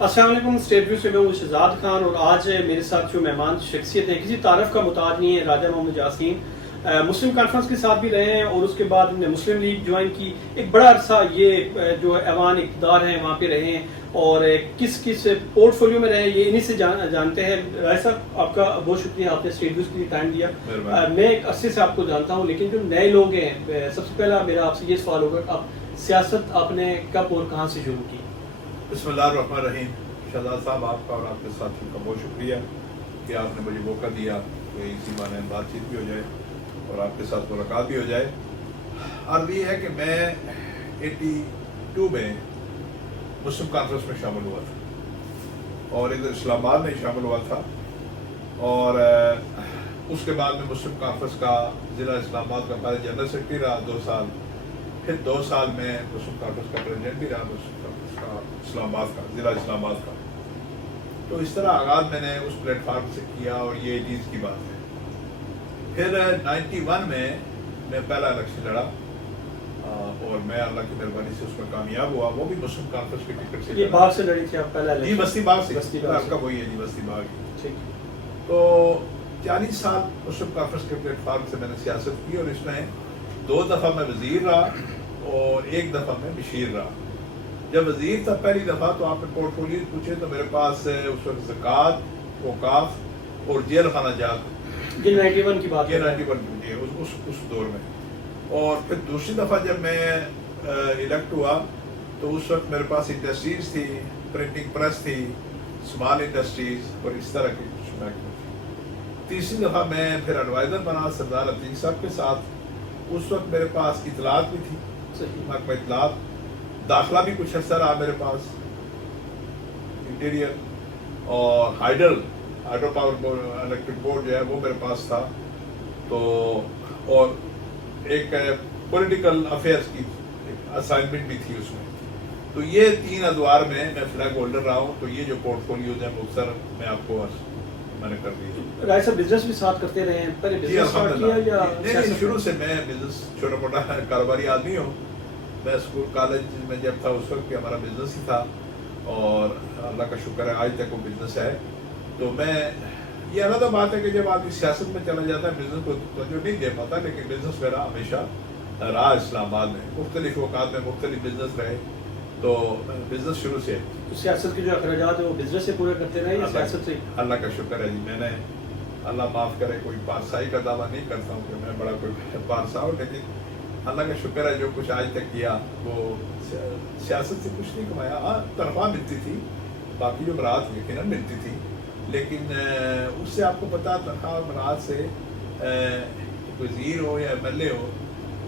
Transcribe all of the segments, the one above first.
السلام علیکم. State view سے میں ہوں شہزاد خان اور آج میرے ساتھ جو مہمان شخصیت ہیں کسی تعارف کا محتاج نہیں ہے. راجہ محمد یاسین مسلم کانفرنس کے ساتھ بھی رہے ہیں اور اس کے بعد انہوں نے مسلم لیگ جوائن کی. ایک بڑا عرصہ یہ جو ایوان اقتدار ہیں وہاں پہ رہے ہیں اور کس کس پورٹ فولیو میں رہے ہیں یہ انہی سے جانتے ہیں. راجہ صاحب آپ کا بہت شکریہ, آپ نے اسٹیٹ ویوز کے لیے ٹائم دیا. میں ایک عرصے سے آپ کو جانتا ہوں لیکن جو نئے لوگ ہیں سب سے پہلا میرا آپ سے یہ سوال ہوگا کہ آپ سیاست آپ نے کب اور کہاں سے شروع کی؟ بسم اللہ الرحمن الرحیم. شہزاد صاحب آپ کا اور آپ کے ساتھیوں کا بہت شکریہ کہ آپ نے مجھے موقع دیا کہ اسی بہانے بات چیت بھی ہو جائے اور آپ کے ساتھ ملاقات بھی ہو جائے. عرض یہ ہے کہ میں 82 میں مسلم کانفرنس میں شامل ہوا تھا اور ادھر اسلام آباد میں شامل ہوا تھا اور اس کے بعد میں مسلم کانفرنس کا ضلع اسلام آباد کا پہلے جنرل سیکرٹری رہا 2 سال, پھر 2 سال میں مسلم کانفرنس کا پریزیڈنٹ بھی رہا مسلم کانفرنس کا اسلام آباد کا ضلع اسلام آباد کا. تو اس طرح آغاز میں نے اس پلیٹ فارم سے کیا اور یہ چیز کی بات ہے. پھر 91 میں پہلا الیکشن لڑا اور میں اللہ کی مہربانی سے اس میں کامیاب ہوا. وہ بھی مسلم کانفرنس کی ٹکٹ سے. یہ باغ سے لڑی تھی آپ پہلا؟ جی بستی باغ سے. آپ کا وہی ہے جی بستی باغ. تو 40 سال مسلم کانفرنس کے پلیٹ فارم سے میں نے سیاست کی اور اس میں 2 دفعہ میں وزیر رہا اور 1 دفعہ میں مشیر رہا. جب وزیر تھا پہلی دفعہ تو آپ نے پورٹ فولیو پوچھے تو میرے پاس اس وقت زکوٰۃ, اوقاف اور جیل خانہ جات. یہ 91 کی بات ہے. 91 اس دور میں. اور پھر دوسری دفعہ جب میں الیکٹ ہوا تو اس وقت میرے پاس انڈسٹریز تھی, پرنٹنگ پریس تھی, اسمال انڈسٹریز اور اس طرح کی کچھ محکمے تھی. تیسری دفعہ میں پھر ایڈوائزر بنا سردار عتیق صاحب کے ساتھ. اس وقت میرے پاس اطلاعات بھی تھی, محکمہ اطلاعات. داخلہ بھی کچھ عرصہ رہا میرے پاس, انٹیریئر اور ہائیڈرو پاور الیکٹرک بورڈ جو ہے وہ میرے پاس تھا. تو اور ایک پولیٹیکل افیئرس کی اسائنمنٹ بھی تھی اس میں. تو یہ 3 ادوار میں فلیگ ہولڈر رہا ہوں. تو یہ جو پورٹ فولیوز ہیں مختصر میں آپ کو میں نے کر دی. رائے صاحب بزنس بھی ساتھ کرتے رہے ہیں, پہلے بزنس سٹارٹ کیا یا؟ نہیں, شروع سے میں بزنس چھوٹا موٹا کاروباری آدمی ہوں. میں اسکول کالج میں جب تھا اس وقت ہمارا بزنس ہی تھا اور اللہ کا شکر ہے آج تک وہ بزنس ہے. تو میں یہ علیحدہ بات ہے کہ جب آدمی سیاست میں چلا جاتا ہے بزنس کو توجہ نہیں دے پاتا, لیکن بزنس میرا ہمیشہ رہا اسلام آباد میں. مختلف اوقات میں مختلف بزنس رہے تو بزنس شروع سے. تو سیاست کے جو اخراجات ہیں وہ بزنس سے پورے کرتے رہے یا سیاست سے؟ اللہ کا شکر ہے جی. میں نے اللہ معاف کرے کوئی پارسائی کا دعویٰ نہیں کرتا ہوں کہ میں بڑا کوئی پارسا ہوں, لیکن اللہ کا شکر ہے جو کچھ آج تک کیا وہ سیاست سے کچھ نہیں کمایا. ہاں تنخواہ ملتی تھی, باقی جو برات یقیناً ملتی تھی, لیکن اس سے آپ کو پتا تنخواہ برات سے وزیر ہو یا ایم ایل اے ہو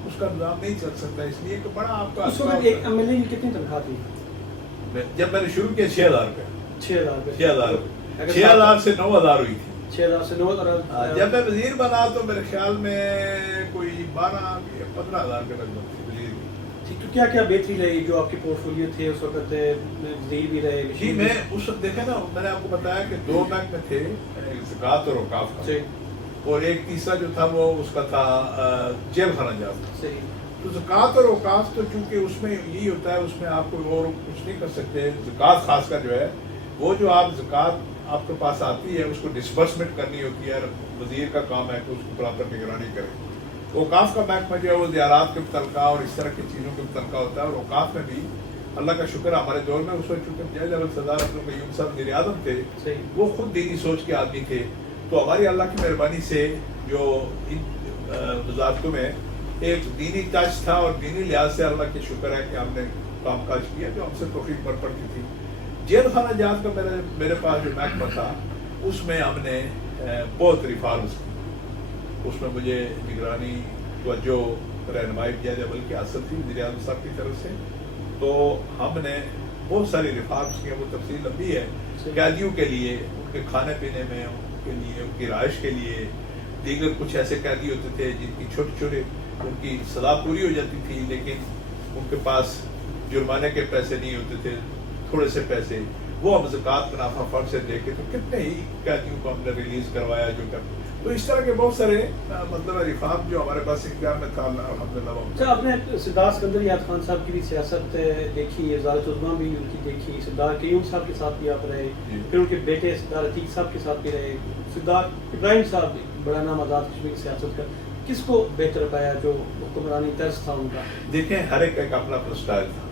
اس کا نظام نہیں چل سکتا. اس لیے کہ بڑا آپ کا اس وقت ایک ایم ایل اے کی کتنی تنخواہ تھی جب میں نے شروع کیا؟ 6,000 روپے. 6,000 سے 9,000 ہوئی تھی. 6,000 سے 9,000. جب میں وزیر بنا تو میرے خیال میں کوئی 12-15,000 کے لگ بھگ تھی وزیر کی. تو کیا کیا بہتری رہی جو آپ کے پورٹ فولیو تھے اس وقت؟ وزیر بھی رہے. جی میں اس وقت دیکھا نا, میں نے آپ کو بتایا کہ 2 بینک میں تھے, زکوٰۃ اور اوقاف کا, اور ایک تیسرا جو تھا وہ اس کا تھا جیل خانہ جات. تو زکوٰۃ اور اوقاف تو چونکہ اس میں یہی ہوتا ہے, اس میں آپ کو اور کچھ نہیں کر سکتے. زکوٰۃ خاص کر جو ہے وہ جو آپ زکوٰۃ آپ کے پاس آتی ہے اس کو ڈسبرسمنٹ کرنی ہوتی ہے, وزیر کا کام ہے کہ اس کو پراپر نگرانی کرے. اوقاف کا محکمہ جو ہے وہ زیارات کے متعلقہ اور اس طرح کی چیزوں کے متعلقہ ہوتا ہے. اور اوقاف میں بھی اللہ کا شکر ہے ہمارے دور میں اس وقت چونکہ جج اول سردار عبدالقیوم صاحب وزیر اعظم تھے, وہ خود دینی سوچ کے آدمی تھے. تو ہماری اللہ کی مہربانی سے جو ان وزارتوں میں ایک دینی ٹچ تھا اور دینی لحاظ سے اللہ کی شکر ہے کہ ہم نے کام کاج کیا جو ہم سے توفیق پر پڑتی تھی. جیل خانہ جات کا میرے پاس جو محکمہ تھا اس میں ہم نے بہت ریفارمز کی. اس میں مجھے نگرانی توجہ رہنمائی کیا جائے بلکہ اصل تھی وزیر اعظم صاحب کی طرف سے. تو ہم نے بہت ساری ریفارمز کی, وہ تفصیل لمبی ہے. قیدیوں کے لیے ان کے کھانے پینے میں, ان کے لیے ان کی رہائش کے لیے, دیگر کچھ ایسے قیدی ہوتے تھے جن کی چھوٹے ان کی سزا پوری ہو جاتی تھی لیکن ان کے پاس جرمانے کے پیسے نہیں ہوتے تھے, تھوڑے سے پیسے, وہ ہم زکوٰۃ منافع فنڈ سے دے کے تو کتنے ہی قیدیوں کو ہم نے ریلیز کروایا جو کہ تو اس طرح کے بہت سارے مطلب ریفارم جو ہمارے پاس اختیار میں تھا الحمدللہ. اچھا، آپ نے سردار سکندر یاد خان صاحب کی بھی سیاست دیکھی، وزارت عظمیٰ بھی ان کی دیکھی، سردار قیوم صاحب کے ساتھ بھی آپ رہے، پھر ان کے بیٹے سردار عتیق صاحب کے ساتھ بھی رہے، سردار ابراہیم صاحب بھی بڑا نام آزاد کشمیر کی سیاست کا. کس کو بہتر پایا جو حکمرانی طرز تھا ان کا؟ دیکھیں ہر ایک کا اپنا اپنا اسٹائل تھا.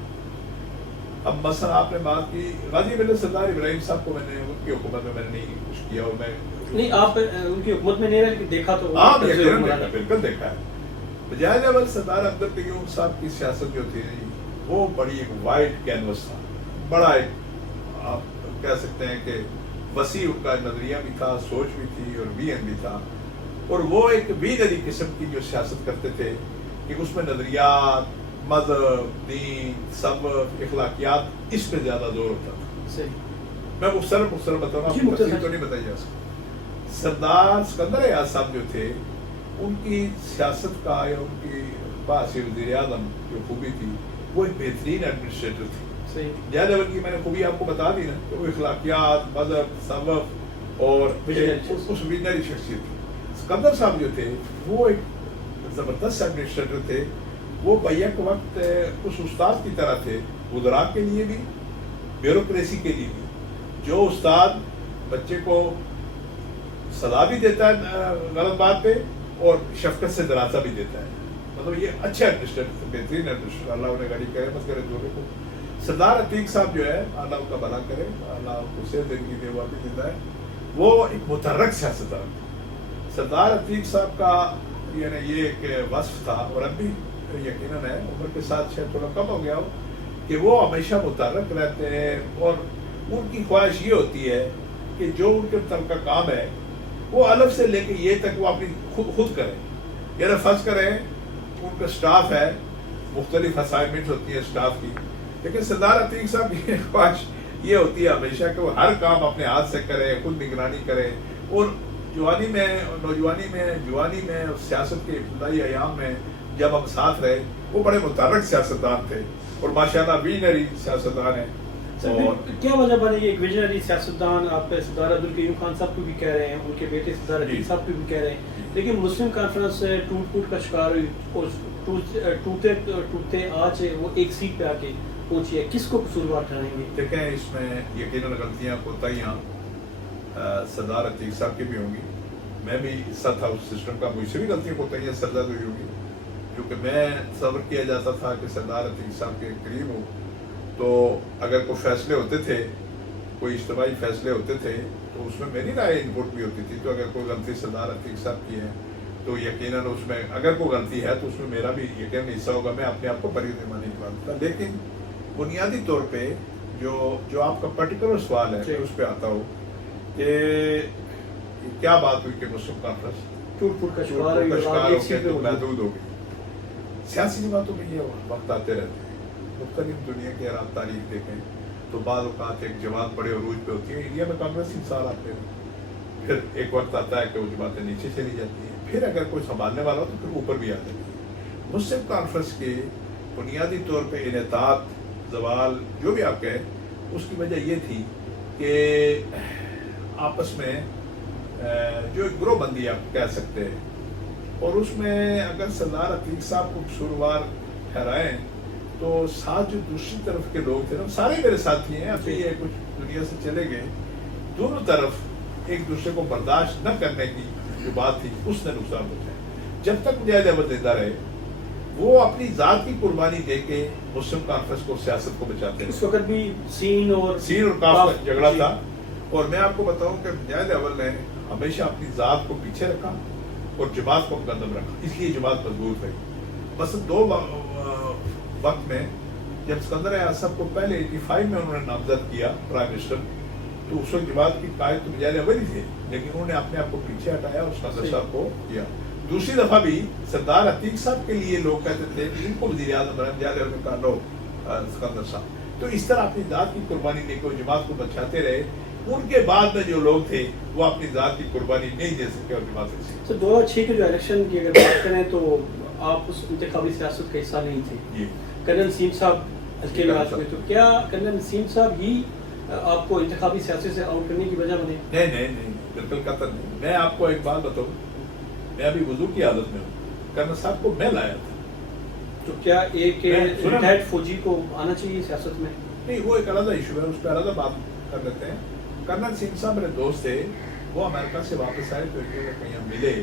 اب مثلا آپ نے بات کی غازی ملت سردار ابراہیم صاحب کو میں نے ان کی حکومت میں میں نے نہیں کچھ کیا، اور میں نہیں آپ ان کی حکومت میں نہیں رہے لیکن دیکھا تو ہاں بالکل دیکھا ہے. بجائے لیول سردار عبد القیوم صاحب کی سیاست جو تھی وہ بڑی ایک وائڈ کینوس تھا، بڑا ایک آپ کہہ سکتے ہیں کہ وسیع ان کا نظریہ بھی تھا، سوچ بھی تھی اور ویژن بھی تھا. اور وہ ایک ویژنری قسم کی جو سیاست کرتے تھے کہ اس میں نظریات، مذہب، دین، سبق، اخلاقیات اس پہ زیادہ زور ہوتا تھا. میں مختصر بتاؤں گا، تفصیل تو نہیں بتائی جا سکتی. سردار سکندر یاد صاحب جو تھے ان کی سیاست کا یا ان کی پاس وزیر اعظم جو خوبی تھی وہ ایک بہترین ایڈمنسٹریٹر تھی. جہاں لیول کی میں نے خوبی آپ کو بتا دی نا کہ وہ اخلاقیات، مذہب، سبق اور اس ویژنری شخصیت تھی. سکندر صاحب جو تھے وہ ایک زبردست ایڈمنسٹریٹر تھے. وہ بیک وقت اس استاد کی طرح تھے، وزراء کے لیے بھی، بیوروکریسی کے لیے بھی. جو استاد بچے کو سزا بھی دیتا ہے غلط بات پہ اور شفقت سے دراصہ بھی دیتا ہے، مطلب یہ اچھا ایڈمنسٹریٹر، بہترین ایڈمنسٹریٹر. اللہ انہیں گاڑی کرے، مت کرے دورے کو. سردار عتیق صاحب جو ہے اللہ ان کا بھلا کرے، اللہ اسے دن کی دیوا بھی دیتا ہے، وہ ایک متحرک سیاستدان. سردار عتیق صاحب کا یعنی یہ ایک وصف تھا اور اب بھی یقیناً ہے، عمر کے ساتھ شاید تھوڑا کم ہو گیا ہو، کہ وہ ہمیشہ متحرک رہتے ہیں اور ان کی خواہش یہ ہوتی ہے کہ جو ان کے طرف کا کام ہے وہ الف سے لے کے یہ تک وہ اپنی خود کریں. یعنی فرض کریں ان کا سٹاف ہے، مختلف اسائنمنٹ ہوتی ہے سٹاف کی، لیکن سردار عتیق صاحب کی خواہش یہ ہوتی ہے ہمیشہ کہ وہ ہر کام اپنے ہاتھ سے کرے، خود نگرانی کرے. اور جوانی میں اور سیاست کے ابتدائی ایام میں جب ہم ساتھ رہے وہ بڑے متحرک سیاستدان تھے اور ماشاءاللہ ویژنری سیاستدان ہیں. اور کیا وجہ بنے یہ ایک ویژنری سیاستدان؟ آپ سردار عبد القیوم خان صاحب کو بھی کہہ رہے ہیں، ان کے بیٹے سردار عتیق صاحب کو بھی کہہ رہے ہیں، لیکن مسلم کانفرنس ٹوٹ پھوٹ کا شکار ہوئی اور ٹوٹتے آج وہ ایک سیٹ پہ آ کے پہنچی ہے. کس کو قصوروار ٹھہرائیں گے؟ دیکھیں اس میں یقیناً غلطیاں کوتاہیاں سردار عتیق صاحب کی بھی ہوں گی. میں بھی حصہ تھا اس سسٹم کا، مجھ سے بھی غلطیاں کوتاہیاں سرزد ہوئی ہوں گی، کیونکہ میں تصور کیا جاتا تھا کہ سردار عتیق صاحب کے قریب ہوں تو اگر کوئی فیصلے ہوتے تھے، کوئی اجتماعی فیصلے ہوتے تھے تو اس میں میری رائے انپٹ بھی ہوتی تھی. تو اگر کوئی غلطی سردار عتیق صاحب کی ہے تو یقیناً اس میں اگر کوئی غلطی ہے تو اس میں میرا بھی یقیناً حصہ ہوگا. میں اپنے آپ کو بری پیمانے کی بات کرتا. لیکن بنیادی طور پہ جو آپ کا پرٹیکولر سوال ہے اس پہ آتا ہو کہ کیا بات ہوئی کہ مسلم کانفرنس ٹوٹ پھوٹ کا شکار ہو محدود ہو گئی. سیاسی باتوں میں یہ وقت آتے رہتے ہیں. مختلف دنیا کے اگر آپ تاریخ دیکھیں تو بعض اوقات ایک جماعت بڑے عروج پہ ہوتی ہے. انڈیا میں کانگریس انسان آتے ہیں، پھر ایک وقت آتا ہے کہ وہ جماعتیں نیچے چلی جاتی ہیں، پھر اگر کوئی سنبھالنے والا ہو تو پھر اوپر بھی آ جاتی ہے. مسلم کانفرنس کے بنیادی طور پہ انحطاط، زوال، جو بھی آپ کہیں، اس کی وجہ یہ تھی کہ آپس میں جو ایک گروہ بندی آپ کہہ سکتے ہیں، اور اس میں اگر سردار عتیق صاحب کو قصوروار ٹھہرائیں تو ساتھ جو دوسری طرف کے لوگ تھے نا، سارے میرے ساتھی ہیں، ابھی یہ کچھ دنیا سے چلے گئے، دونوں طرف ایک دوسرے کو برداشت نہ کرنے کی جو بات تھی اس نے نقصان پہنچایا. جب تک مجاہد احمد زندہ رہے وہ اپنی ذات کی قربانی دے کے مسلم کانفرنس کو، سیاست کو بچاتے ہیں. اس وقت بھی سین اور کاف کا جھگڑا تھا، اور میں آپ کو بتاؤں کہ مجاہد احمد نے ہمیشہ اپنی ذات کو پیچھے رکھا اور جماعت کو مقدم رکھا، اس لیے جماعت مضبوط رہی. بس دو وقت میں جب سکندر ایاز صاحب کو پہلے 85 میں انہوں نے نامزد کیا پرائم منسٹر، تو اس وقت جماعت کی قائد تو مجاہد احمد ہی تھے، لیکن انہوں نے اپنے آپ کو پیچھے ہٹایا اور سکندر صاحب کو کیا. دوسری دفعہ بھی سردار عتیق صاحب کے لیے لوگ کہتے تھے کہ ان کو وزیر اعظم بنا، مجاہد احمد نے کہا نو سکندر صاحب. تو اس طرح اپنی ذات کی قربانی دے کے جماعت کو بچاتے رہے. ان کے بعد میں جو لوگ تھے وہ اپنی ذات کی قربانی نہیں دے سکے اور جماعت سے. سر 2006 کے جو الیکشن کی اگر بات کریں تو آپ اس انتخابی سیاست کا حصہ نہیں تھے. کرنل نسیم صاحب ہلکے میں آ چکے، تو کیا کرنل نسیم صاحب ہی آپ کو انتخابی سیاست سے آؤٹ کرنے کی وجہ بنے؟ نہیں بالکل قطع نہیں. میں آپ کو ایک بات بتاؤں, میں ابھی وضو کی عادت میں ہوں. کرنل صاحب کو میں لایا تھا. تو کیا ایک ریٹائرڈ فوجی کو آنا چاہیے سیاست میں؟ نہیں, وہ ایک علیحدہ ایشو ہے, اس پہ علیحدہ بات کر لیتے ہیں. کرنل سنگھ صاحب میرے دوست تھے, وہ امریکہ سے واپس آئے تو کہیں ہم ملے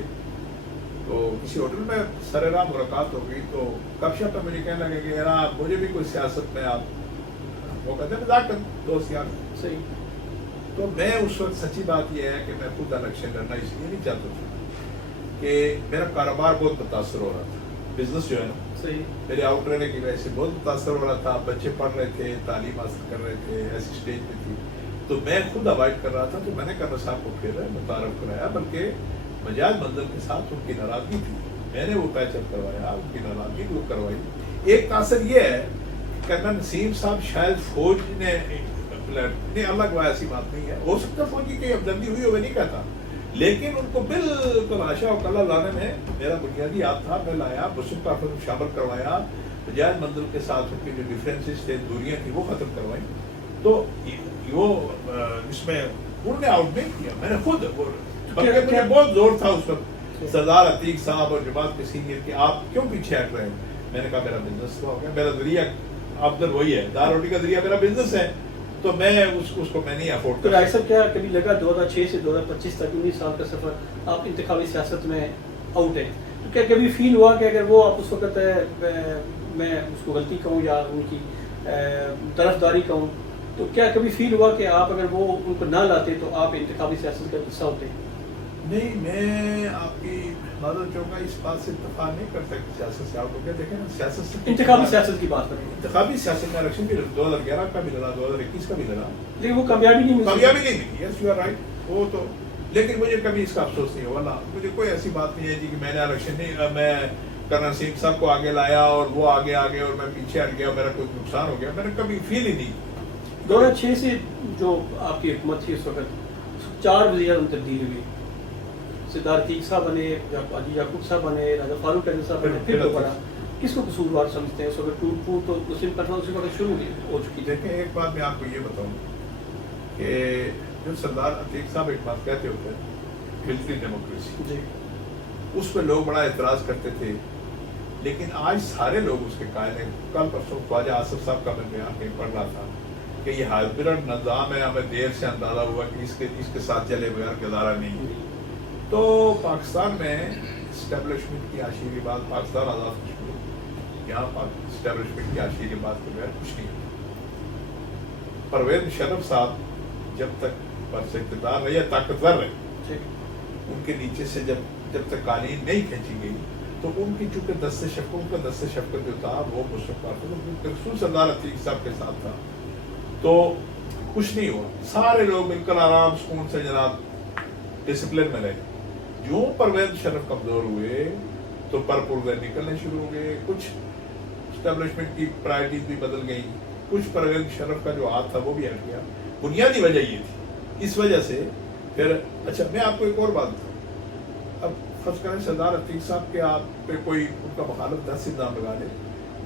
تو کسی ہوٹل میں سر راہ ملاقات ہو گئی. تو کب شب پہ مجھے کہنے لگے کہ یار مجھے بھی کوئی سیاست میں آپ, وہ کہتے ہیں مذاق دوست یار. صحیح. تو میں اس وقت سچی بات یہ ہے کہ میں خود الیکشن لڑنا اس لیے نہیں چاہتا تھا کہ میرا کاروبار بہت متاثر ہو رہا تھا. بزنس جو ہے نا, صحیح, میرے آؤٹ رہنے کی وجہ سے بہت متاثر ہو رہا تھا. بچے پڑھ رہے تھے, تعلیم حاصل کر رہے تھے, ایسی اسٹیج پہ تھی. تو میں خود اوائڈ کر رہا تھا. تو میں نے کرنل صاحب کو پھر متعارف کرایا, بلکہ مجاز منظر کے ساتھ ان کی ناراضگی تھی, میں نے وہ پیچ اپ کروایا, ان کی ناراضگی دور کروائی. ایک تاثر یہ ہے کرنل نسیم صاحب شاید فوج نے اللہ گواہ ایسی بات نہیں ہے, ہو سکتا فوجی کی ہمدردی ہوئی ہو, میں نہیں کہتا, لیکن ان کو بالکل آشا و کلا لانے میں میرا بنیادی ہاتھ تھا. میں لایا, مسلم کافر میں شامل کروایا, مجاز منزل کے ساتھ ان کے جو ڈفرینسز تھے, دوریاں تھیں, وہ ختم کروائی. تو وہ اس میں انہوں نے آؤٹ نہیں کیا, میں نے خود, بلکہ مجھے بہت زور تھا اس وقت سردار عتیق صاحب اور جماعت کے سینئر کہ آپ کیوں پیچھے ہٹ رہے ہیں. میں نے کہا میرا بزنس ہو گیا, میرا ذریعہ آمدن وہی ہے, دال روٹی کا ذریعہ میرا بزنس ہے, تو میں اس کو میں نہیں افورڈ کر. صاحب کیا کبھی لگا 2006 سے 2025 تک 19 سال کا سفر آپ انتخابی سیاست میں آؤٹ ہیں, تو کیا کبھی فیل ہوا کہ اگر وہ آپ اس وقت میں اس کو غلطی کہوں یا ان کی طرفداری کہوں, تو کیا کبھی فیل ہوا کہ آپ اگر وہ ان کو نہ لاتے تو آپ انتخابی سیاست کا حصہ ہوتے؟ نہیں, میں آپ کی معذرت چاہوں گا, اس بات سے اتفاق نہیں کر سکتے سیاست سے آؤٹ ہو گیا. دیکھیں نا, سیاست سے انتخابی سیاست کی بات کریں. انتخابی سیاست میں الیکشن بھی 2011 کا بھی لڑا, 2021 کا بھی لڑا, لیکن وہ کامیابی نہیں ملی. یس یو آر رائٹ, وہ تو, لیکن مجھے کبھی اس کا افسوس نہیں ہوا نا. مجھے کوئی ایسی بات نہیں ہے جی کہ میں نے الیکشن نہیں, میں کرنل سنگھ صاحب کو آگے لایا اور وہ آگے اور میں پیچھے ہٹ گیا, میرا کوئی نقصان ہو گیا, میں نے کبھی فیل ہی نہیں. 2006 سے جو آپ کی حکومت تھی اس وقت 4 وزیر اعظم تبدیل ہوئی, سردار عتیق صاحب بنے, حاجی یعقوب صاحب بنے, راجہ فاروق اعظم صاحب بنے, پھر دوبارہ. کس کو قصوروار سمجھتے ہیں اس وقت؟ ٹوٹ پھوٹ تو مسلم کنفرنس اسی وقت شروع ہو چکی. دیکھیں, ایک بات میں آپ کو یہ بتاؤں کہ جو سردار عتیق صاحب ایک بات کہتے ہوتے ہیں ملٹری ڈیموکریسی, جی, اس پہ لوگ بڑا اعتراض کرتے تھے, لیکن آج سارے لوگ اس کے قائل ہیں. کل پرسوں خواجہ آصف صاحب کا میں بیان کہیں پڑھ رہا تھا کہ یہ ہائبرڈ نظام ہے, ہمیں دیر سے اندازہ ہوا کہ اس کے ساتھ چلے بغیر گزارا نہیں. تو پاکستان میں اسٹیبلشمنٹ کی آشیری بات, پاکستان آزاد کشمیر, یہاں اسٹیبلشمنٹ کی آشیری بات کے بغیر کچھ نہیں ہے. پرویز مشرف صاحب جب تک برس اقتدار رہے یا طاقتور رہے, ان کے نیچے سے جب تک قالین نہیں کھینچی گئی, تو ان کی چونکہ دست شفقت جو تھا وہ مشرف سردار عتیق صاحب کے ساتھ تھا, تو کچھ نہیں ہوا. سارے لوگ مل کر آرام سکون سے جناب ڈسپلن میں رہے. جو پرویز مشرف کمزور ہوئے تو پرپردے نکلنے شروع ہو گئے, کچھ اسٹیبلشمنٹ کی پرائرٹیز بھی بدل گئی, کچھ پرویز مشرف کا جو ہاتھ تھا وہ بھی ہٹ گیا. بنیادی وجہ یہ تھی. اس وجہ سے پھر اچھا میں آپ کو ایک اور بات بتاؤں, اب فرض کریں سردار عتیق صاحب کے آپ پہ کوئی ان کا مخالف 10 الزام لگا لے,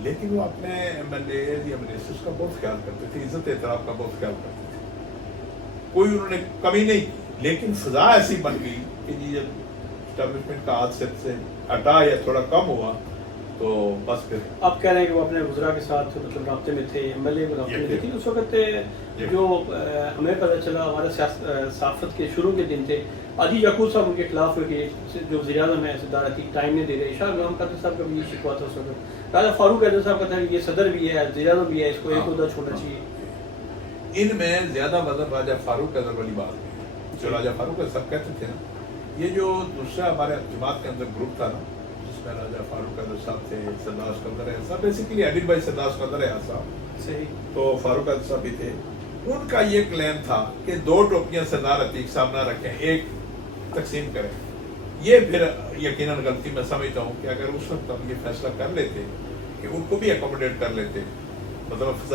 لیکن وہ اپنے ایم ایل اے یا منسٹرس کا بہت خیال کرتے تھے, عزت احترام کا بہت خیال کرتے تھے, کوئی انہوں نے کمی نہیں کی. لیکن فضا ایسی بن گئی کہ جی جب اسٹیبلشمنٹ کا حادثے سے ہٹا یا تھوڑا کم ہوا تو بس پھر آپ کہہ رہے ہیں کہ وہ اپنے وزراء کے ساتھ مطلب رابطے میں تھے, ایم ایل اے کے رابطے میں تھے, لیکن اس وقت جو ہمیں پتہ چلا ہمارا صحافت کے شروع کے دن تھے, حاجی یعقوب صاحب ان کے خلاف ہوئے کہ جو وزیر اعظم ہے سردار عتیق ٹائم نہیں دے رہے. شاہ غلام قادر صاحب کا بھی یہ شکوا تھا اس وقت. راجہ فاروق اعظم صاحب کا تھا کہ یہ صدر بھی ہے, وزیر اعظم بھی ہے, اس کو ایک عہدہ چھوڑنا چاہیے. ان میں زیادہ وزن راجہ فاروق اعظم والی بات ہے. جو راجہ فاروق اعظم صاحب کہتے تھے نا, یہ جو دوسرا ہمارے جماعت کے اندر گروپ تھا نا, جس میں راجہ فاروق اعظم صاحب تھے, سردار اسکندر احمد صاحب, بیسیکلی عادل بھائی سردار اسکندر احمد صاحب, صحیح, تو فاروق اعظم صاحب بھی تھے. ان کا یہ کلیم تھا کہ 2 ٹوپیاں سردار عتیق صاحب نہ رکھیں, ایک تقسیم کریں. یہ پھر یقیناً غلطی میں سمجھتا ہوں کہ اگر اس وقت ہم یہ فیصلہ کر لیتے کہ ان کو بھی اکوموڈیٹ کر لیتے, مطلب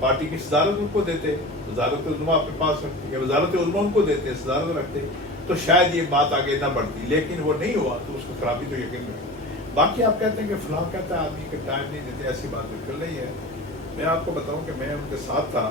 پارٹی کی صدارت ان کو دیتے, وزارت عظمیٰ اپنے پاس رکھتے, یا وزارت عظمیٰ ان کو دیتے, صدارت رکھتے, تو شاید یہ بات آگے نہ بڑھتی. لیکن وہ نہیں ہوا تو اس کو خرابی تو یقین نہیں. باقی آپ کہتے ہیں کہ فلاں کہتا ہے آدمی کہ ٹائم نہیں دیتے, ایسی بات بالکل نہیں ہے. میں آپ کو بتاؤں کہ میں ان کے ساتھ تھا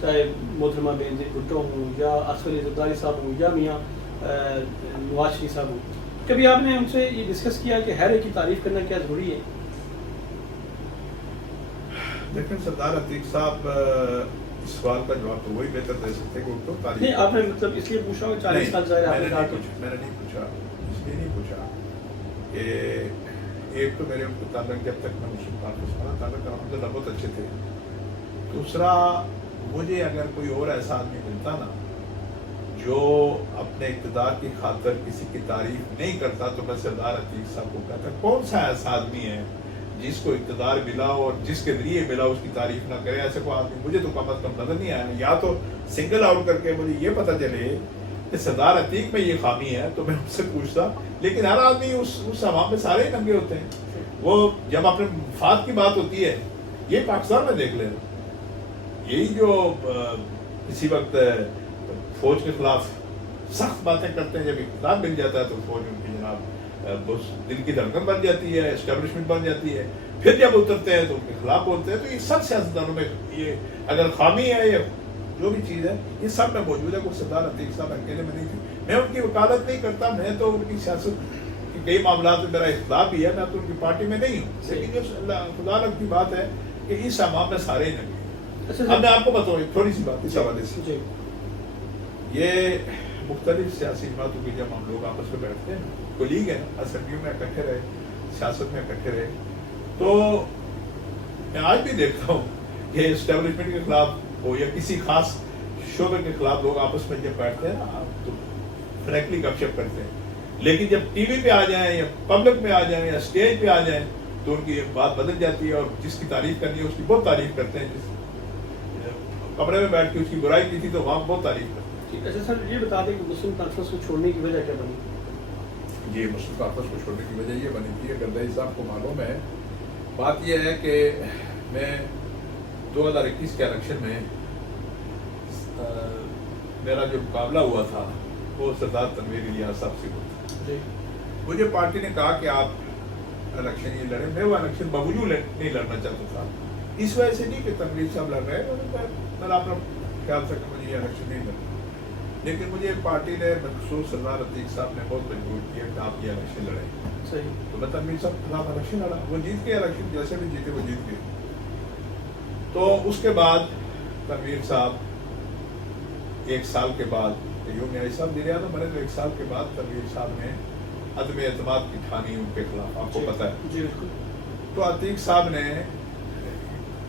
چاہے محترمہ بینظیر بھٹو ہوں یا اسفل زرداری صاحب ہوں یا میاں نواز شریف صاحب ہوں، کبھی آپ نے ان سے یہ ڈسکس کیا کہ ہر ایک کی تعریف کرنا کیا ضروری ہے؟ لیکن سردار عتیق صاحب اس سوال کا جواب تو وہی بہتر دے سکتے کہ ان کو تعریف نہیں، آپ نے مطلب اس لیے پوچھا کہ 40 سال ظاہر آپ نے کہا کہ میں نے نہیں پوچھا، اس لیے نہیں پوچھا کہ ایک تو میرے ان کو تعلق جب تک میں مسلم کانفرنس والا تعلق الحمدللہ بہت اچھے تھے، دوسرا مجھے اگر کوئی اور ایسا آدمی ملتا نا جو اپنے اقتدار کی خاطر کسی کی تعریف نہیں کرتا تو میں سردار عتیق صاحب کو کہتا کون سا ایسا آدمی ہے جس کو اقتدار ملا اور جس کے ذریعے ملا اس کی تعریف نہ کرے، ایسے کوئی آدمی مجھے تو کم از کم نظر نہیں آیا، یا تو سنگل آؤٹ کر کے مجھے یہ پتہ چلے کہ سردار عتیق میں یہ خامی ہے تو میں ان سے پوچھتا، لیکن ہر آدمی اس عوام میں سارے ہی ننگے ہوتے ہیں، وہ جب اپنے مفاد کی بات ہوتی ہے، یہ پاکستان میں دیکھ لیں، یہی جو کسی وقت فوج کے خلاف سخت باتیں کرتے ہیں، جب اقتدار مل جاتا ہے تو فوج ان کی جناب دل کی دھڑکن بن جاتی ہے، اسٹیبلشمنٹ بن جاتی ہے، پھر جب اترتے ہیں تو ان کے خلاف بولتے ہیں، تو یہ سب سیاستدانوں میں یہ اگر خامی ہے یا جو بھی چیز ہے یہ سب میں موجود ہے، کوئی سردار عتیق صاحب اکیلے میں نہیں تھی، میں ان کی وکالت نہیں کرتا، میں تو ان کی سیاست کی کئی معاملات میں میرا اختلاف بھی ہے، میں تو ان کی پارٹی میں نہیں ہوں، لیکن جو خدا رب کی بات ہے کہ اس عوام میں سارے ہی لگے۔ اب میں آپ کو بتاؤں ایک تھوڑی سی بات اس حوالے سے، یہ مختلف سیاسی جماعتوں کے جب ہم لوگ آپس میں بیٹھتے ہیں، کولیگ ہیں، اسمبلیوں میں اکٹھے رہے، سیاست میں اکٹھے رہے، تو میں آج بھی دیکھتا ہوں کہ اسٹیبلشمنٹ کے خلاف ہو یا کسی خاص شعبے کے خلاف لوگ آپس میں جب بیٹھتے ہیں نا تو فریکلی گپ شپ کرتے ہیں، لیکن جب ٹی وی پہ آ جائیں یا پبلک میں آ جائیں یا اسٹیج پہ آ جائیں تو ان کی بات بدل جاتی ہے، اور جس کی تعریف کرنی ہے اس کی بہت تعریف کرتے ہیں، جس کمرے میں بیٹھ کے اس کی برائی کی تھی تو وہاں بہت تعریف کرتے ہیں۔ اچھا سر، یہ بتا دیں کہ مسلم کانفرنس کو چھوڑنے کی وجہ کیا بنی؟ یہ مسلم کانفرنس کو چھوڑنے کی وجہ یہ بنی تھی، گردائی صاحب کو معلوم ہے، بات یہ ہے کہ میں 2021 کے الیکشن میں میرا جو مقابلہ ہوا تھا وہ سردار تنویر الیاس صاحب سے ہوا تھا، مجھے پارٹی نے کہا کہ آپ الیکشن یہ لڑیں، میں وہ الیکشن باوجود نہیں لڑنا چاہتا تھا، اس وجہ سے نہیں کہ تنویر صاحب لڑ رہے ہیں، میں اپنا خیال تھا کہ مجھے یہ الیکشن نہیں لڑنا، لیکن مجھے پارٹی نے مخصوص سردار عتیق صاحب نے بہت مجبور کیا کہ آپ یہ الیکشن لڑیں، صحیح، تو میں تنویر صاحب کے خلاف الیکشن لڑا، وہ جیت گئے الیکشن، جیسے بھی جیتے وہ جیت گئے، تو اس کے بعد تنویر صاحب ایک سال کے بعد یوم صاحب دے رہا تھا، میں نے تو ایک سال کے بعد تنویر صاحب نے عدم اعتماد کی ٹھانی ان کے خلاف، آپ کو پتہ ہے، جی بالکل، تو عتیق صاحب نے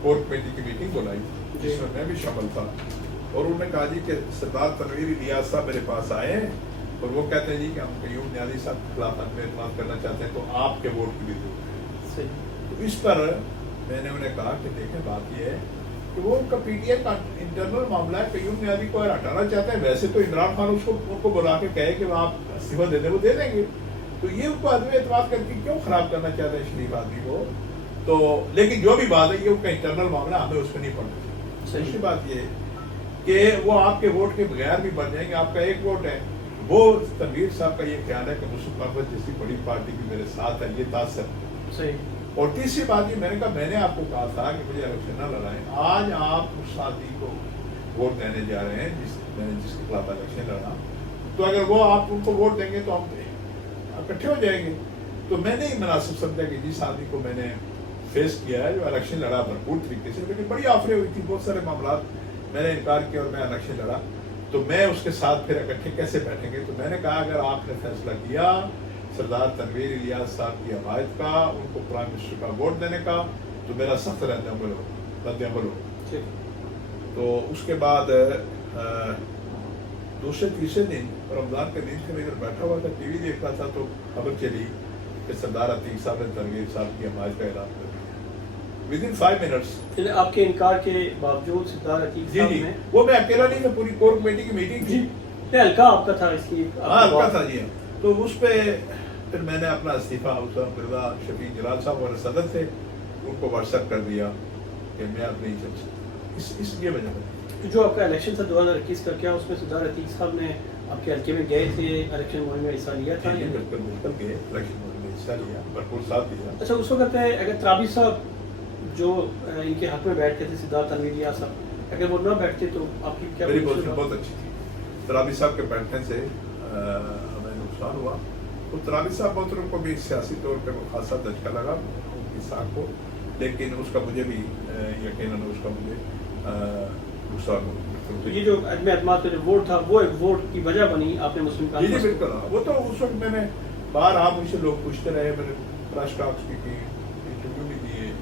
کور کمیٹی کی میٹنگ بلائی جس میں بھی شامل تھا، اور انہوں نے کہا جی کہ سردار تنویر الیاس صاحب میرے پاس آئے ہیں اور وہ کہتے ہیں جی کہ ہم قیوم نیازی صاحب کے خلاف عدم اعتماد کرنا چاہتے ہیں تو آپ کے ووٹ کی بھی ضرورت ہے، تو اس پر میں نے انہیں کہا کہ دیکھیں بات یہ ہے کہ وہ ان کا پی ٹی آئی کا انٹرنل معاملہ ہے، قیوم نیازی کو اگر ہٹانا چاہتے ہیں، ویسے تو عمران خان ان کو بلا کے کہے کہ وہ آپ استعفیٰ دے دیں، وہ دے دیں گے، تو یہ ان کو عدم اعتماد کر کے کیوں خراب کرنا چاہتے ہیں شریف آدمی کو، تو لیکن جو بھی بات ہے یہ ان کا انٹرنل معاملہ، ہمیں اس پہ نہیں پڑنا، دوسری بات یہ کہ وہ آپ کے ووٹ کے بغیر بھی بن جائیں گے، آپ کا ایک ووٹ ہے، وہ تنویر صاحب کا یہ خیال ہے کہ مسلم کانفرنس جیسی بڑی پارٹی بھی میرے ساتھ ہے، یہ تاثر، صحیح، اور تیسری بات یہ میں نے کہا میں نے آپ کو کہا تھا کہ مجھے الیکشن نہ لڑائیں، آج آپ اس آدمی کو ووٹ دینے جا رہے ہیں میں نے جس کے خلاف الیکشن لڑا، تو اگر وہ آپ ان کو ووٹ دیں گے تو ہم اکٹھے ہو جائیں گے، تو میں نے ہی مناسب سمجھا کہ جس آدمی کو میں نے فیس کیا ہے، جو الیکشن لڑا بھرپور طریقے سے، لیکن بڑی آفریں ہوئی تھی، بہت سارے معاملات میں نے انکار کیا اور میں الیکشن لڑا، تو میں اس کے ساتھ پھر اکٹھے کیسے بیٹھیں گے، تو میں نے کہا اگر آپ نے فیصلہ کیا سردار تنویر الیاس صاحب کی حمایت کا، ان کو پرائم منسٹر کا ووٹ دینے کا، تو میرا سخت رد عمل ہو، تو اس کے بعد دوسرے تیسرے دن رمضان کے دن سے میں ادھر بیٹھا ہوا تھا، ٹی وی دیکھ رہا تھا، تو خبر چلی کہ سردار عتیق صاحب نے تنویر صاحب کی حمایت کا اعلان کر دیا ودن 5 منٹس، آپ کے انکار کے باوجود سردار عتیق صاحب نے، وہ میں اکیلا نہیں تھا، پوری کور کمیٹی کی میٹنگ تھی، ہلکا آپ کا تھا، اس کی ہلکا تھا جی، تو اس پہ پھر میں نے اپنا استعفیٰ مرزا شفیع جلال صاحب اور صدر تھے ان کو واٹس ایپ کر دیا کہ میں اب نہیں چل سکتا، اس لیے وجہ ہے۔ جو آپ کا الیکشن تھا 2021 کا، کیا اس میں سردار عتیق صاحب نے آپ کے حلقے میں گئے تھے، الیکشن مہم میں حصہ لیا تھا؟ بالکل گئے، الیکشن مہم میں حصہ لیا، بھرپور ساتھ دیا۔ اچھا، اس وقت اگر ترابی صاحب جو ان کے حق میں بیٹھتے تھے سردار تنویر الیاس صاحب، اگر وہ نہ بیٹھتے تو آپ کی کیا میری پوزیشن بہت اچھی تھی. ترابی صاحب کے بیٹھنے سے ہمیں نقصان ہوا. تو ترابی صاحب محترم کو بھی سیاسی طور پہ وہ خاصا دھچکا لگا ان کی ساکھ کو, لیکن اس کا مجھے بھی یقیناً اس کا مجھے نقصان ہوا. یہ جو عدم اعتماد کا جو ووٹ تھا وہ ایک ووٹ کی وجہ بنی آپ نے مسلم جی کانفرنس. بالکل. وہ تو اس وقت میں نے باہر آپ مجھ سے لوگ پوچھتے رہے, میں نے فریش ٹاکس بھی کی, انٹرویو بھی دیے,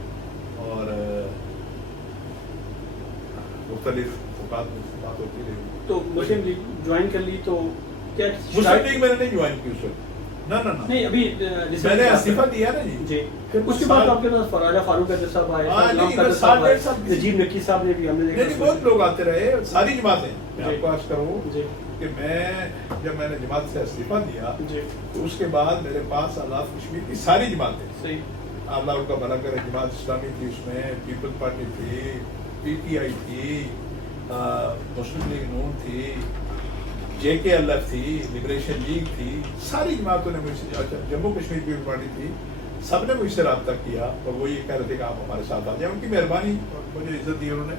اور مختلف اوقات میں بات ہوتی رہی. تو مسلم لیگ جوائن کر لی تو کیا مسلم لیگ میں نے نہیں جوائن کی اس وقت. نہ نہیں ابھی میں نے استعفیٰ دیا نا جی. جی اس کے بعد آپ کے پاس راجہ فاروق قادری صاحب آئے, نجیب نکی صاحب نے بھی, ہم نے بہت لوگ آتے رہے, ساری جماعتیں. میں آپ کو عرض کروں کہ جب میں نے جماعت سے استعفیٰ دیا تو اس کے بعد میرے پاس آزاد کشمیر کی ساری جماعتیں, اللہ ان کا بھلا کرے, جماعت اسلامی تھی, اس میں پیپلز پارٹی تھی, پی ٹی آئی تھی, مسلم لیگ نون تھی, جے کے ایل ایف تھی, لبریشن لیگ تھی, ساری جماعتوں نے مجھ سے, جموں کشمیر پیپل پارٹی تھی, سب نے مجھ سے رابطہ کیا اور وہ یہ کہہ رہے تھے کہ آپ ہمارے ساتھ آ جائیں. ان کی مہربانی, مجھے عزت دی انہوں نے,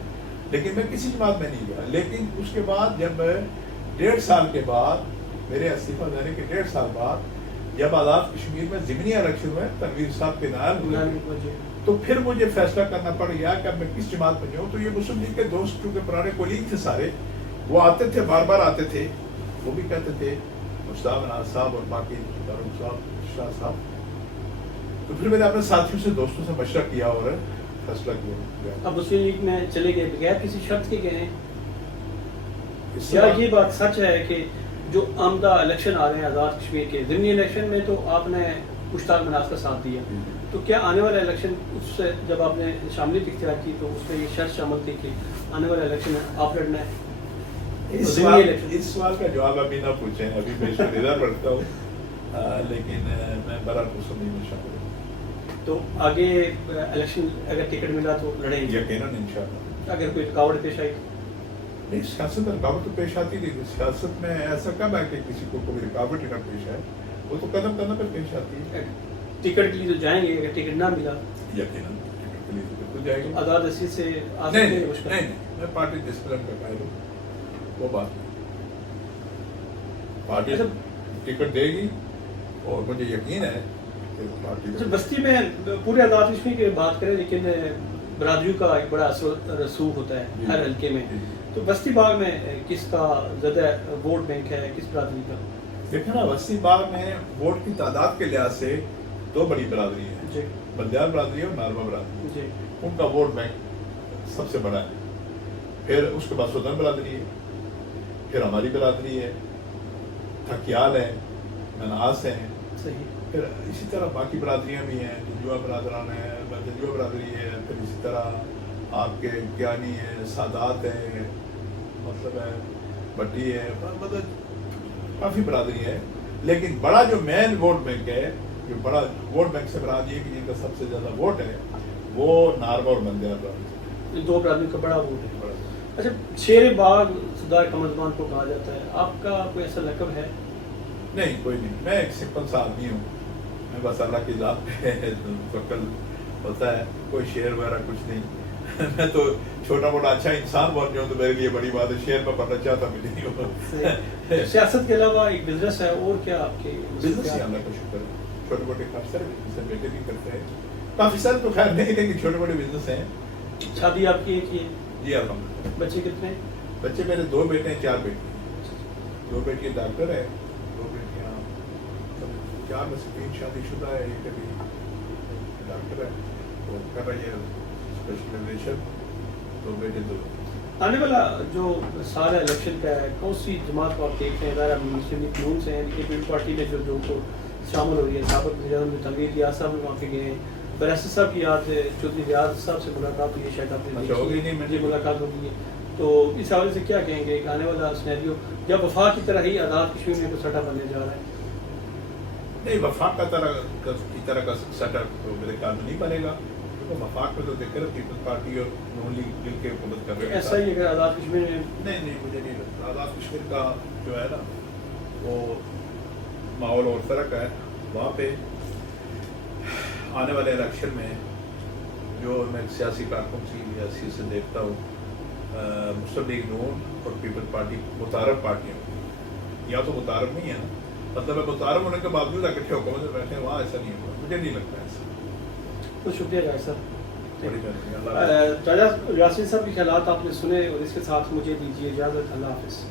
لیکن میں کسی جماعت میں نہیں گیا. لیکن اس کے بعد جب 1.5 سال کے بعد, میرے استعفیٰ دینے کے 1.5 سال بعد, جب آزاد کشمیر میں ضمنی الیکشن ہوئے, تنویر صاحب کے نائب ہوئے, تو پھر مجھے فیصلہ کرنا پڑ گیا کہ اب میں کس جماعت میں جاؤں. تو یہ مسلم لیگ کے دوست کیونکہ پرانے کولیگ تھے سارے, وہ آتے تھے, بار بار آتے تھے, وہ بھی کہتے تھے, مشتاق اناز صاحب اور باقی فاروق صاحب, شاہ صاحب. تو پھر میں نے اپنے ساتھیوں سے, دوستوں سے مشورہ کیا اور فیصلہ کیا. اب مسلم لیگ میں چلے گئے بغیر کسی شرط کے گئے ہیں, کیا یہ بات سچ ہے کہ جو آمدہ الیکشن آ رہے ہیں آزاد کشمیر کے, ضمنی الیکشن میں تو آپ نے مشتاق مناز کا ساتھ دیا, تو کیا آنے والا الیکشن اس سے جب آپ نے شاملیت اختیار کی تو اس میں یہ شرط شامل تھی کہ آنے والا الیکشن میں آپ لڑنا ہے؟ اس سوال کا جواب ابھی نہ پوچھیں, ابھی میں شرح پڑھتا ہوں, لیکن میں برحال مسلم لیگ میں شامل ہوں. تو آگے الیکشن اگر ٹکٹ ملا تو لڑیں گے یقیناً انشاءاللہ. اگر کوئی رکاوٹ پیش آئی نہیں, سیاست میں رکاوٹ تو پیش آتی نہیں. سیاست میں ایسا کب ہے کہ کسی کو کوئی رکاوٹ نہ پیش آئے, وہ تو قدم قدم پر پیش آتی ہے. ٹکٹ کے لیے تو جائیں گے, اگر ٹکٹ نہ ملا یقیناً ٹکٹ کے لیے تو بالکل جائے گا. آزاد حیثیت سے نہیں, میں پارٹی ڈسپلن کا قائل ہوں, وہ بات پارٹی ٹکٹ دے گی اور مجھے یقین ہے کہ پارٹی. بستی میں پورے آزاد کشمیر کی بات کریں, لیکن برادریوں کا ایک بڑا رسوخ ہوتا ہے ہر حلقے میں, تو بستی باغ میں کس کا زیادہ ووٹ بینک ہے, کس برادری کا؟ دیکھیں نا, بستی باغ میں ووٹ کی تعداد کے لحاظ سے 2 بڑی برادری ہیں, بندیال برادری اور ناروا برادری. ان کا ووٹ بینک سب سے بڑا ہے. پھر اس کے بعد سودن برادری ہے, پھر ہماری برادری ہے, تھکیال ہے, مناس ہیں, پھر اسی طرح باقی برادریاں بھی ہیں, جنجوا برادران ہیں, جنجوا برادری ہے, پھر اسی طرح آپ کے گیانی ہیں, سادات ہیں, مطلب ہے بٹی ہے, مطلب کافی برادری ہے. لیکن بڑا جو مین ووٹ بینک ہے, جو بڑا ووٹ بینک سے برادری ہے کہ جن کا سب سے زیادہ ووٹ ہے, وہ ناروا اور بندیال برادری. 2 برادری کا بڑا ووٹ ہے. اچھا, شیر باغ سردار قمر زمان کو کہا جاتا ہے, آپ کا کوئی ایسا لقب ہے؟ نہیں, کوئی نہیں. میں ایک سمپل سا آدمی ہوں, میں بس اللہ کی ذات پہ توکل ہوتا ہے, کوئی شعر وغیرہ کچھ نہیں. میں تو چھوٹا موٹا اچھا انسان بن جاؤں تو میرے لیے بڑی بات ہے. شعر میں پڑھنا چاہتا بھی نہیں ہوں. سیاست کے علاوہ ایک بزنس ہے, اور کیا آپ کے بزنس ہے؟ اللہ کا شکر ہے, چھوٹے موٹے کافی سارے بزنس ہیں, بیٹے بھی کرتے ہیں. کافی سارے تو خیر نہیں, لیکن چھوٹے موٹے بزنس ہیں. شادی آپ کی ایک ہی ہے؟ جی الحمدللہ. بچے کتنے ہیں؟ بچے میرے 2 بیٹے ہیں, 4 بیٹی. 2 بیٹی ڈاکٹر ہے, 2 بیٹیاں, 4 میں سے 3 شادی شدہ ہے, ایک ابھی ڈاکٹر ہے, وہ کر رہی ہے اسپیشلائزیشن. 2 بیٹے 2. آنے والا جو سارا الیکشن کا ہے, کون سی جماعت کو آپ دیکھتے ہیں؟ ظاہر مسلم لیگ نون سے ہیں, لیکن پارٹی میں جو کو شامل ہو رہی ہے, سابق وزیر اعظم تنویر ریاض صاحب وہاں پہ گئے ہیں, بریسٹر صاحب کی یاد ہے, چودھری ریاض صاحب سے ملاقات ہوئی ہے, شاید آپ نے ملاقات ہوگی ہے, تو اس حوالے سے کیا کہیں گے کہ آنے والا سینیریو جب وفاق کی طرح ہی آزاد کشمیر میں کوئی سٹا بننے جا رہا ہے؟ نہیں, وفاق کی طرح کا سٹا تو میرے خیال میں نہیں بنے گا, کیونکہ وفاق میں تو دیکھ کر پیپلز پارٹی اور نون لیگ مل کے حکومت کر رہے ہیں. ایسا ہی اگر آزاد کشمیر میں نہیں, مجھے نہیں لگتا. آزاد کشمیر کا جو ہے نا وہ ماحول اور طرح کا ہے. وہاں پہ آنے والے الیکشن میں جو میں سیاسی کارکن کی حیثیت سے دیکھتا ہوں, مسلم لیگ نون اور پیپلز پارٹی متعارف پارٹیاں یا تو متعارف نہیں ہے نا، مطلب ہے متعارف ہونے کے باوجود اکٹھے حکومت میں بیٹھے ہیں، وہاں ایسا نہیں ہوگا، مجھے نہیں لگتا ایسا. بہت شکریہ جاوید صاحب. بڑی مہربانی. اللہ راجہ یاسین صاحب کے خیالات آپ نے سنے اور اس کے ساتھ مجھے دیجیے اجازت. اللہ حافظ.